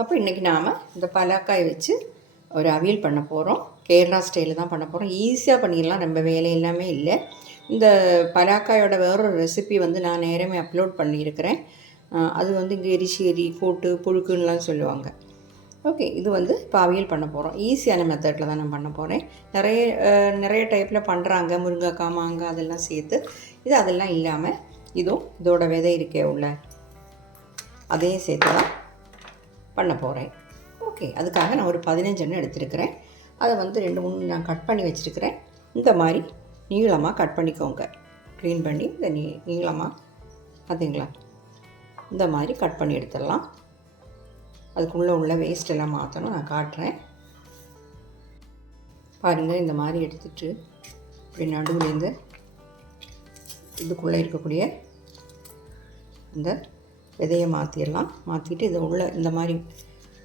அப்போ இன்றைக்கி நாம் இந்த பலாக்காய் வச்சு ஒரு அவியல் பண்ண போகிறோம் கேரளா ஸ்டைலில் தான் பண்ண போகிறோம் ஈஸியாக பண்ணிடலாம். ரொம்ப வேலை எல்லாமே இல்லை. இந்த பலாக்காயோட வேறொரு ரெசிபி வந்து நான் நேரமே அப்லோட் பண்ணியிருக்கிறேன். அது வந்து இங்கே எரிசேரி கூட்டு புழுக்குன்னெலாம் சொல்லுவாங்க. ஓகே இது வந்து இப்போ அவியல் பண்ண போகிறோம் ஈஸியான மெத்தடில் தான் நான் பண்ண போகிறேன் நிறைய நிறைய டைப்பில் பண்ணுறாங்க முருங்கைக்காய் மாங்காய் அதெல்லாம் சேர்த்து. இது அதெல்லாம் இல்லாமல் இதுவும் இதோட விதை இருக்கே உள்ள. அதையும் சேர்த்து தான் பண்ண போகிறேன் ஓகே அதுக்காக நான் ஒரு பதினஞ்சு எண்ணெய் எடுத்துருக்கிறேன். அதை வந்து ரெண்டு மூணு நான் கட் பண்ணி வச்சுருக்கிறேன். இந்த மாதிரி நீளமாக கட் பண்ணிக்கோங்க. க்ளீன் பண்ணி இந்த நீ நீளமாக பார்த்தீங்களா இந்த மாதிரி கட் பண்ணி எடுத்துடலாம். அதுக்குள்ளே உள்ள வேஸ்ட் எல்லாம் மாற்றணும் நான் காட்டுறேன். பாருங்கள் இந்த மாதிரி எடுத்துட்டு இப்படி நடுவுலேருந்து இதுக்குள்ளே இருக்கக்கூடிய இந்த விதையை மாற்றிடலாம் மாற்றிட்டு இதை உள்ள இந்த மாதிரி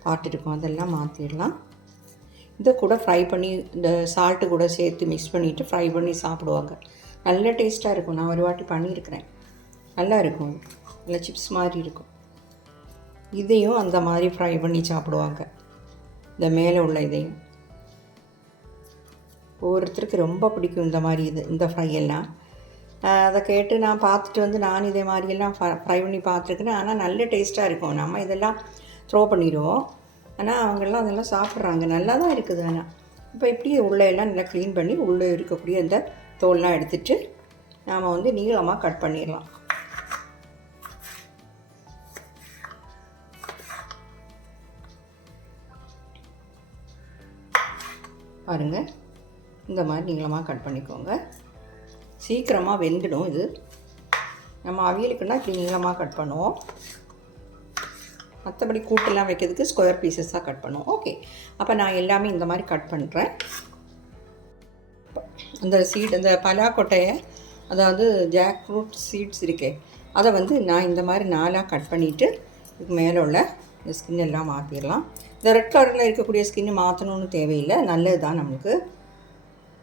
பாட்டு இருக்கும். அதெல்லாம் மாற்றிடலாம் இதை கூட ஃப்ரை பண்ணி இந்த சால்ட்டு கூட சேர்த்து மிக்ஸ் பண்ணிவிட்டு ஃப்ரை பண்ணி சாப்பிடுவாங்க. நல்ல டேஸ்ட்டாக இருக்கும். நான் ஒரு வாட்டி பண்ணியிருக்கிறேன். நல்லா இருக்கும். நல்ல சிப்ஸ் மாதிரி இருக்கும். இதையும் அந்த மாதிரி ஃப்ரை பண்ணி சாப்பிடுவாங்க. இந்த மேலே உள்ள இதையும். ஒவ்வொருத்தருக்கு ரொம்ப பிடிக்கும் இந்த மாதிரி இது இந்த ஃப்ரை எல்லாம். அதை கேட்டு நான் பார்த்துட்டு வந்து நான் இதே மாதிரியெல்லாம் ஃப்ரை பண்ணி பார்த்துருக்குறேன். ஆனால் நல்ல டேஸ்ட்டாக இருக்கும். நம்ம இதெல்லாம் த்ரோ பண்ணிடுவோம். ஆனால் அவங்கெல்லாம் அதெல்லாம் சாப்பிட்றாங்க. நல்லா தான் இருக்குது ஆனால் இப்போ இப்படி உள்ளே எல்லாம் நல்லா க்ளீன் பண்ணி உள்ளே இருக்கக்கூடிய இந்த தோல்லாம் எடுத்துட்டு நாம் வந்து நீளமாக கட் பண்ணிடலாம். பாருங்கள் இந்த மாதிரி நீளமாக கட் பண்ணிக்கோங்க. சீக்கிரமாக வெந்துடும் இது. நம்ம அவியலுக்குன்னா இப்படி நீளமாக கட் பண்ணுவோம். மற்றபடி கூட்டெல்லாம் வைக்கிறதுக்கு ஸ்கொயர் பீசஸாக கட் பண்ணுவோம். ஓகே அப்போ நான் எல்லாமே இந்த மாதிரி கட் பண்ணுறேன் அந்த சீட் அந்த பலாக்கொட்டையை அதாவது ஜாக் ஃப்ரூட் சீட்ஸ் இருக்கே அதை வந்து நான் இந்த மாதிரி நாலாக கட் பண்ணிவிட்டு இதுக்கு மேலே உள்ள இந்த ஸ்கின் எல்லாம் மாற்றிடலாம் இந்த ரெட் கலரில் இருக்கக்கூடிய ஸ்கின்னு மாற்றணும்னு தேவையில்லை. நல்லது தான் நம்மளுக்கு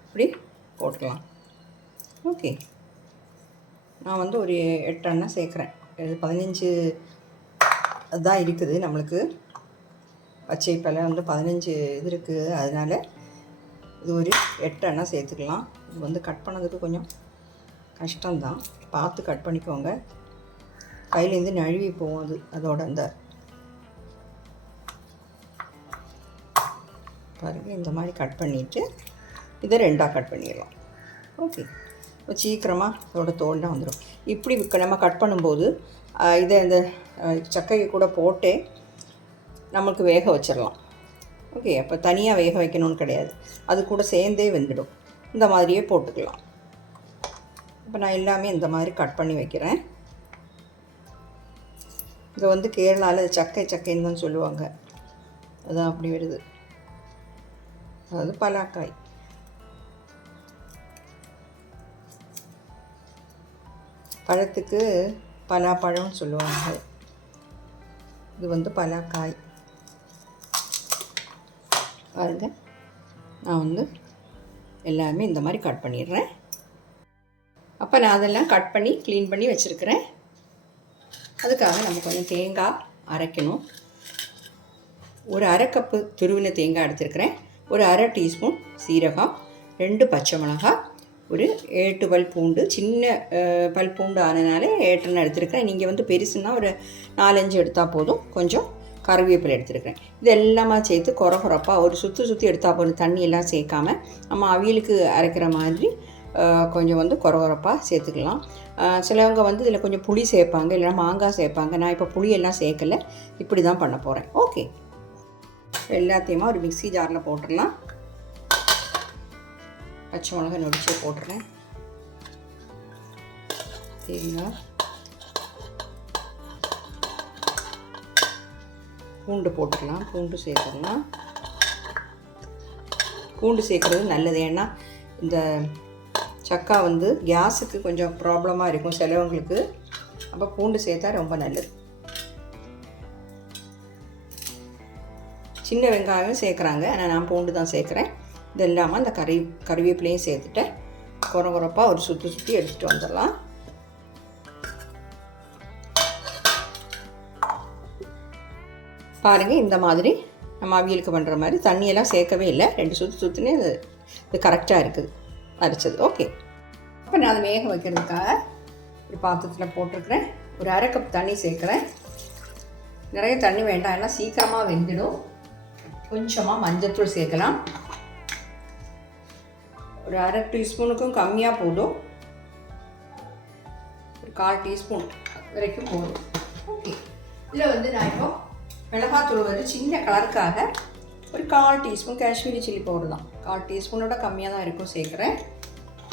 இப்படி போட்டுக்கலாம். ஓகே. நான் வந்து ஒரு எட்டு அண்ணா சேர்க்குறேன். இது பதினஞ்சு தான் இருக்குது நம்மளுக்கு. பச்சை பழ வந்து பதினஞ்சு இது இருக்குது அதனால் இது ஒரு எட்டு அண்ணா சேர்த்துக்கலாம். இது வந்து கட் பண்ணதுக்கு கொஞ்சம் கஷ்டம்தான். பார்த்து கட் பண்ணிக்கோங்க. கையிலேருந்து நழுவி போகும் அது அதோட அந்த பாருங்கள் இந்த மாதிரி கட் பண்ணிவிட்டு இதை ரெண்டாக கட் பண்ணிடலாம். ஓகே. சீக்கிரமாக இதோட தோல்லாம் வந்துடும் இப்படி நம்ம கட் பண்ணும்போது இதை இந்த சக்கையை கூட போட்டே நம்மளுக்கு வேக வச்சிடலாம் ஓகே அப்போ தனியாக வேக வைக்கணும்னு கிடையாது. அது கூட சேர்ந்தே வெந்துடும். இந்த மாதிரியே போட்டுக்கலாம். இப்போ நான் எல்லாமே இந்த மாதிரி கட் பண்ணி வைக்கிறேன். இதை வந்து கேரளாவில் சக்கை சக்கைன்னு தான் சொல்லுவாங்க. அதான் அப்படி வருது. அதாவது பலாக்காய். பழத்துக்கு பலாப்பழம்னு சொல்லுவாங்க. இது வந்து பலாக்காய். பாருங்க. நான் வந்து எல்லாமே இந்த மாதிரி கட் பண்ணிடுறேன். அப்போ நான் அதெல்லாம் கட் பண்ணி க்ளீன் பண்ணி வச்சுருக்கிறேன். அதுக்காக நம்ம கொஞ்சம் தேங்காய் அரைக்கணும். ஒரு அரை கப்பு துருவின தேங்காய் எடுத்துருக்கிறேன். ஒரு அரை டீஸ்பூன் சீரகம் ரெண்டு பச்சை மிளகாய் ஒரு எட்டு பல் பூண்டு சின்ன பல் பூண்டு ஆனதுனால ஏட்டுன்னு எடுத்துருக்கிறேன். நீங்கள் வந்து பெருசுன்னா ஒரு நாலஞ்சு எடுத்தால் போதும். கொஞ்சம் கருவேப்பிலை எடுத்துருக்கிறேன். இது எல்லாமே சேர்த்து குறை குறப்பாக ஒரு சுற்றி சுற்றி எடுத்தால் போதும். தண்ணி எல்லாம் சேர்க்காம நம்ம அவியலுக்கு அரைக்கிற மாதிரி கொஞ்சம் வந்து குறை குறைப்பாக சேர்த்துக்கலாம் சிலவங்க வந்து இதில் கொஞ்சம் புளி சேர்ப்பாங்க இல்லைன்னா மாங்காய் சேர்ப்பாங்க. நான் இப்போ புளியெல்லாம் சேர்க்கல. இப்படி தான் பண்ண போகிறேன் ஓகே. எல்லாத்தையுமா ஒரு மிக்ஸி ஜாரில் போட்டுடலாம். பச்சை மிளகாய் நொடிச்சே போட்டுறேன். தேங்காய் பூண்டு போட்டுக்கலாம். பூண்டு சேர்த்துடலாம். பூண்டு சேர்க்குறது நல்லது. ஏன்னா இந்த சக்கா வந்து கேஸுக்கு கொஞ்சம் ப்ராப்ளமாக இருக்கும் சிலவங்களுக்கு. அப்போ பூண்டு சேர்த்தா ரொம்ப நல்லது. சின்ன வெங்காயம் சேர்க்குறாங்க. ஆனால் நான் பூண்டு தான் சேர்க்குறேன். இது இல்லாமல் அந்த கறி கறிவேப்பிலையும் சேர்த்துட்டேன் குறை குறைப்பாக ஒரு சுற்றி சுற்றி எடுத்துகிட்டு வந்துடலாம். பாருங்கள் இந்த மாதிரி நம்ம அவியலுக்கு பண்ணுற மாதிரி தண்ணியெல்லாம் சேர்க்கவே இல்லை. ரெண்டு சுற்று சுற்றினே இது இது கரெக்டாக இருக்குது. அரைச்சது. ஓகே. இப்போ நான் அதை வேக வைக்கிறதுக்காக ஒரு பாத்திரத்தில் போட்டிருக்கிறேன். ஒரு அரை கப் தண்ணி சேர்க்குறேன். நிறைய தண்ணி வேண்டாம். ஏன்னா சீக்கிரமாக வெந்துடும். கொஞ்சமாக மஞ்சத்தூள் சேர்க்கலாம். ஒரு அரை டீஸ்பூனுக்கும் கம்மியாக போதும். ஒரு கால் டீஸ்பூன் வரைக்கும் போதும். ஓகே இதில் வந்து நான் இப்போ மிளகாத்தூள் வந்து சின்ன கலருக்காக ஒரு கால் டீஸ்பூன் காஷ்மீரி சில்லி பவுடர் தான். கால் டீஸ்பூனோட கம்மியாக தான் இருக்கும் சேர்க்குறேன்.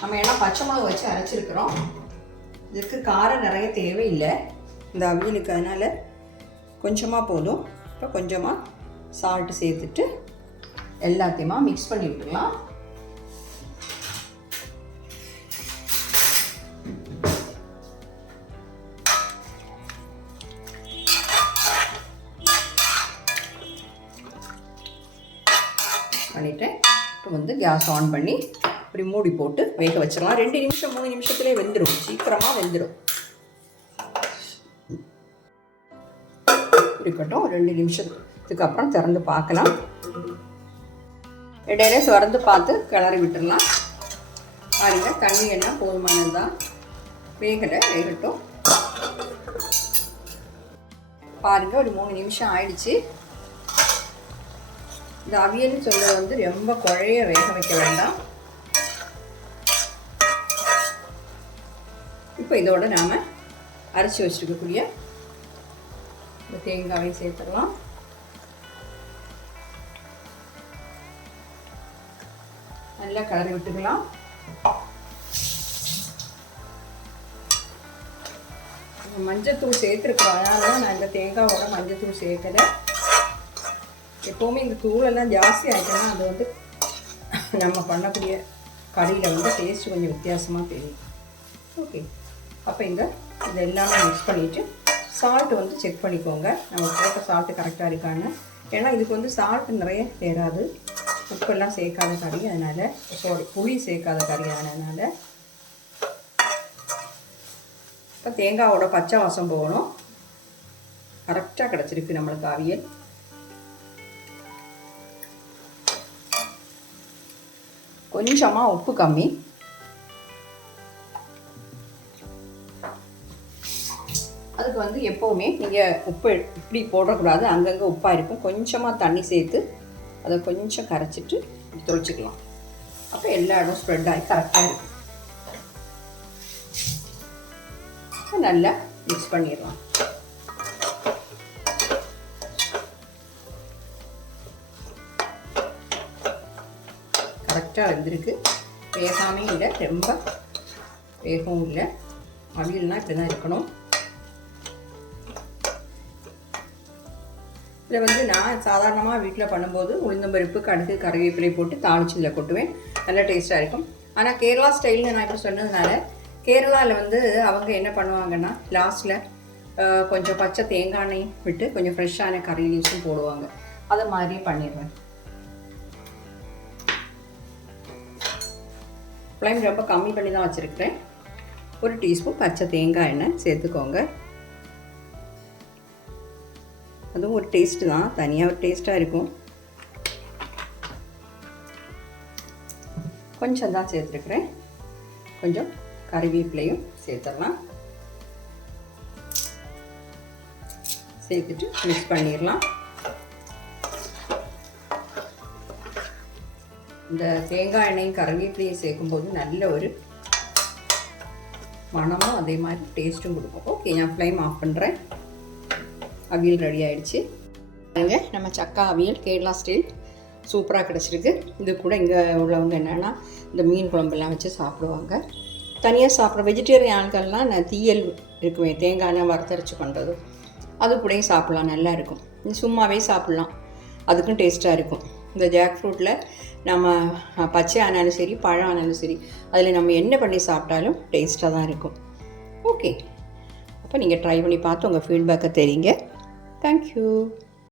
நம்ம ஏன்னா பச்சை மிளகு வச்சு அரைச்சிருக்கிறோம். இதுக்கு காரம் நிறைய தேவையில்லை. இந்த அவியலுக்கு அதனால் கொஞ்சமாக போதும். இப்போ கொஞ்சமாக சால்ட்டு சேர்த்துட்டு எல்லாத்தையுமா மிக்ஸ் பண்ணி விட்டுக்கலாம். கேஸ் ஆன் பண்ணி இப்படி மூடி போட்டு வேக வச்சிடலாம். ரெண்டு நிமிஷம் மூணு நிமிஷத்துலேயே வெந்துடும் சீக்கிரமாக வெந்துடும் இருக்கட்டும் ரெண்டு நிமிஷத்துக்கு அப்புறம் திறந்து பார்க்கலாம். இடையில திறந்து பார்த்து கிளறி விட்டுடலாம். பாருங்க தண்ணி என்ன போதுமானது தான் வேகலை வேகட்டும். பாருங்க ஒரு மூணு நிமிஷம் ஆயிடுச்சு. இந்த அவியல்னு சொல்ல வந்து ரொம்ப குழைய வேக வைக்க வேண்டாம். இப்போ இதோட நாம் அரைச்சி வச்சுருக்கக்கூடிய இந்த தேங்காவையும் சேர்த்துடலாம். நல்லா கலரி விட்டுக்கலாம். மஞ்சத்தூள் சேர்த்துருக்கோம் அதனால நான் இந்த தேங்காவோட மஞ்சத்தூள் சேர்க்கலை. எப்போவுமே இந்த தூளெல்லாம் ஜாஸ்தி ஆகிட்டோன்னா அது வந்து நம்ம பண்ணக்கூடிய கறியில் வந்து டேஸ்ட் கொஞ்சம் வித்தியாசமாக தெரியும். ஓகே அப்போ இந்த இது எல்லாமே மிக்ஸ் பண்ணிவிட்டு சால்ட் வந்து செக் பண்ணிக்கோங்க. நம்ம போட்ட சால்ட்டு கரெக்டாக இருக்கான்னு. ஏன்னா இதுக்கு வந்து சால்ட் நிறைய சேராது. உப்பெல்லாம் சேர்க்காத கறி அதனால் சாரி புளி சேர்க்காத கறி அதனால். இப்போ தேங்காவோட பச்சை வாசம் போகணும். கரெக்டாக கிடச்சிருக்கு நம்மளுக்கு அவியல். கொஞ்சமாக உப்பு கம்மி. அதுக்கு வந்து எப்போவுமே நீங்கள் உப்பு இப்படி போடக்கூடாது. அங்கங்கே உப்பாக இருக்கும். கொஞ்சமாக தண்ணி சேர்த்து அதை கொஞ்சம் கரைச்சிட்டு தொளிச்சிக்கலாம். அப்போ எல்லா இடம் ஸ்ப்ரெட் ஆகி கரெக்டாக இருக்கும். நல்லா மிக்ஸ் பண்ணிடலாம். கரெக்டாக வெந்திருக்கு. வேகாமே இல்லை ரொம்ப வேகவும் இல்லை. அவியல்னால் இப்படி தான் இருக்கணும். இதில் வந்து நான் சாதாரணமாக வீட்டில் பண்ணும்போது உளுந்தம்பருப்பு கடுகு கருவேப்பிலை போட்டு தாளிச்சு இதில் கொட்டுவேன். நல்லா டேஸ்ட்டாக இருக்கும். ஆனால் கேரளா ஸ்டைல்னு நான் இப்போ சொன்னதுனால கேரளாவில் வந்து அவங்க என்ன பண்ணுவாங்கன்னா லாஸ்ட்டில் கொஞ்சம் பச்சை தேங்காய் எண்ணெய் விட்டு கொஞ்சம் ஃப்ரெஷ்ஷான கறி லீவ்ஸும் போடுவாங்க. அதை மாதிரியே பண்ணிடுவேன். ஃப்ளைம் ரொம்ப கம்மி பண்ணி தான் வச்சுருக்கிறேன். ஒரு டீஸ்பூன் பச்சை தேங்காய் எண்ணெய் சேர்த்துக்கோங்க. அதுவும் ஒரு டேஸ்ட்டு தான். தனியாக ஒரு டேஸ்ட்டாக இருக்கும். கொஞ்சம் தான் சேர்த்துருக்குறேன். கொஞ்சம் கறிவேப்பிலையும் சேர்த்துடலாம். சேர்த்துட்டு மிக்ஸ் பண்ணிடலாம். இந்த தேங்காய் எண்ணெயும் கருவேப்பிலையும் சேர்க்கும்போது நல்ல ஒரு மணமும் அதே மாதிரி டேஸ்ட்டும் கொடுக்கும். ஓகே நான் ஃப்ளைம் ஆஃப் பண்ணுறேன் அவியல் ரெடி ஆகிடுச்சு பாருங்க நம்ம சக்கா அவியல் கேரளா ஸ்டைல் சூப்பராக கிடச்சிருக்கு. இது கூட இங்கே உள்ளவங்க என்னென்னா இந்த மீன் குழம்பெல்லாம் வச்சு சாப்பிடுவாங்க. தனியாக சாப்பிட்ற வெஜிடேரியன் ஆட்கள்லாம் நான் தீயல் இருக்குமே தேங்காய் எண்ணெய் வறுத்தரைச்சி பண்ணுறது அது கூடயும் சாப்பிட்லாம் நல்லா இருக்கும். சும்மாவே சாப்பிட்லாம். அதுக்கும் டேஸ்ட்டாக இருக்கும். இந்த ஜாக் ஃப்ரூட்டில் நம்ம பச்சை ஆனாலும் சரி பழம் ஆனாலும் சரி அதில் நம்ம என்ன பண்ணி சாப்பிட்டாலும் டேஸ்ட்டாக தான் இருக்கும். ஓகே அப்போ நீங்கள் ட்ரை பண்ணி பார்த்து உங்கள் ஃபீட்பேக்கை தெரியுங்க. தேங்க்யூ